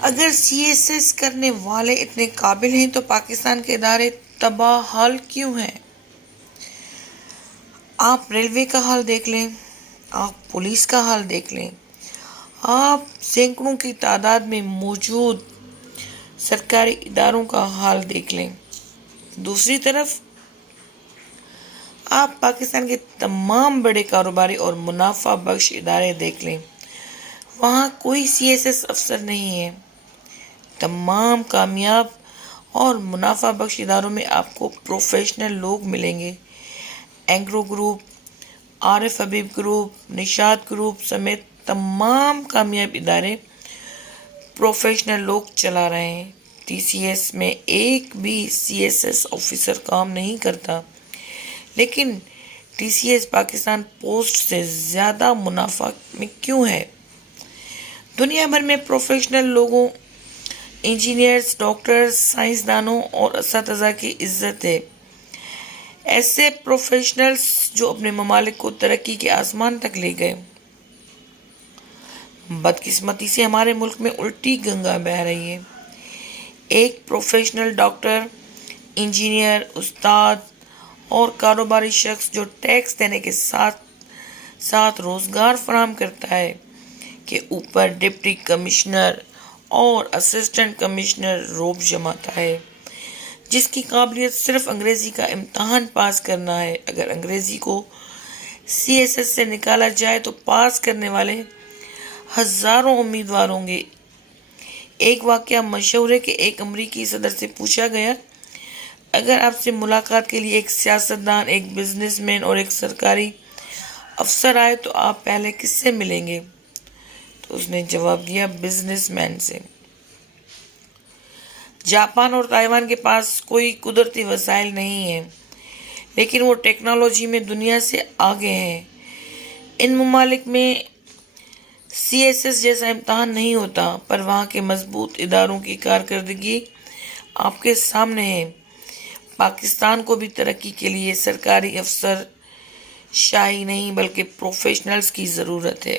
اگر سی S S کرنے والے اتنے قابل ہیں تو پاکستان کے ادارے تباہ حال کیوں ہیں؟ آپ ریلوے کا حال دیکھ لیں، آپ پولیس کا حال دیکھ لیں، آپ سینکڑوں کی تعداد میں موجود سرکاری اداروں کا حال دیکھ لیں۔ دوسری طرف آپ پاکستان کے تمام بڑے کاروباری اور منافع بخش ادارے دیکھ لیں، وہاں کوئی سی ایس ایس افسر نہیں ہے۔ تمام کامیاب اور منافع بخش اداروں میں آپ کو پروفیشنل لوگ ملیں گے۔ اینگرو گروپ، عارف حبیب گروپ، نشاط گروپ سمیت تمام کامیاب ادارے پروفیشنل لوگ چلا رہے ہیں۔ ٹی سی ایس میں ایک بھی سی ایس ایس آفیسر کام نہیں کرتا، لیکن T C S Pakistan post سے زیادہ منافع میں کیوں ہے؟ دنیا بھر میں پروفیشنل لوگوں، انجینئرز، ڈاکٹرز، سائنسدانوں اور اساتذہ کی عزت ہے۔ ایسے پروفیشنلز جو اپنے ممالک کو ترقی کے آسمان تک لے گئے۔ بدقسمتی سے ہمارے ملک میں الٹی گنگا بہہ رہی ہے۔ ایک پروفیشنل ڈاکٹر، انجینئر، استاد اور کاروباری شخص جو ٹیکس دینے کے ساتھ ساتھ روزگار فراہم کرتا ہے کے اوپر ڈپٹی کمشنر اور اسسٹنٹ کمشنر روب جماتا ہے، جس کی قابلیت صرف انگریزی کا امتحان پاس کرنا ہے۔ اگر انگریزی کو سی ایس ایس سے نکالا جائے تو پاس کرنے والے ہزاروں امیدوار ہوں گے۔ ایک واقعہ مشہور ہے کہ ایک امریکی صدر سے پوچھا گیا، اگر آپ سے ملاقات کے لیے ایک سیاستدان، ایک بزنس مین اور ایک سرکاری افسر آئے تو آپ پہلے کس سے ملیں گے؟ تو اس نے جواب دیا، بزنس مین سے۔ جاپان اور تائیوان کے پاس کوئی قدرتی وسائل نہیں ہیں، لیکن وہ ٹیکنالوجی میں دنیا سے آگے ہیں۔ ان ممالک میں سی ایس ایس جیسا امتحان نہیں ہوتا، پر وہاں کے مضبوط اداروں کی کارکردگی آپ کے سامنے ہے۔ پاکستان کو بھی ترقی کے لیے سرکاری افسر شاہی نہیں بلکہ پروفیشنلز کی ضرورت ہے۔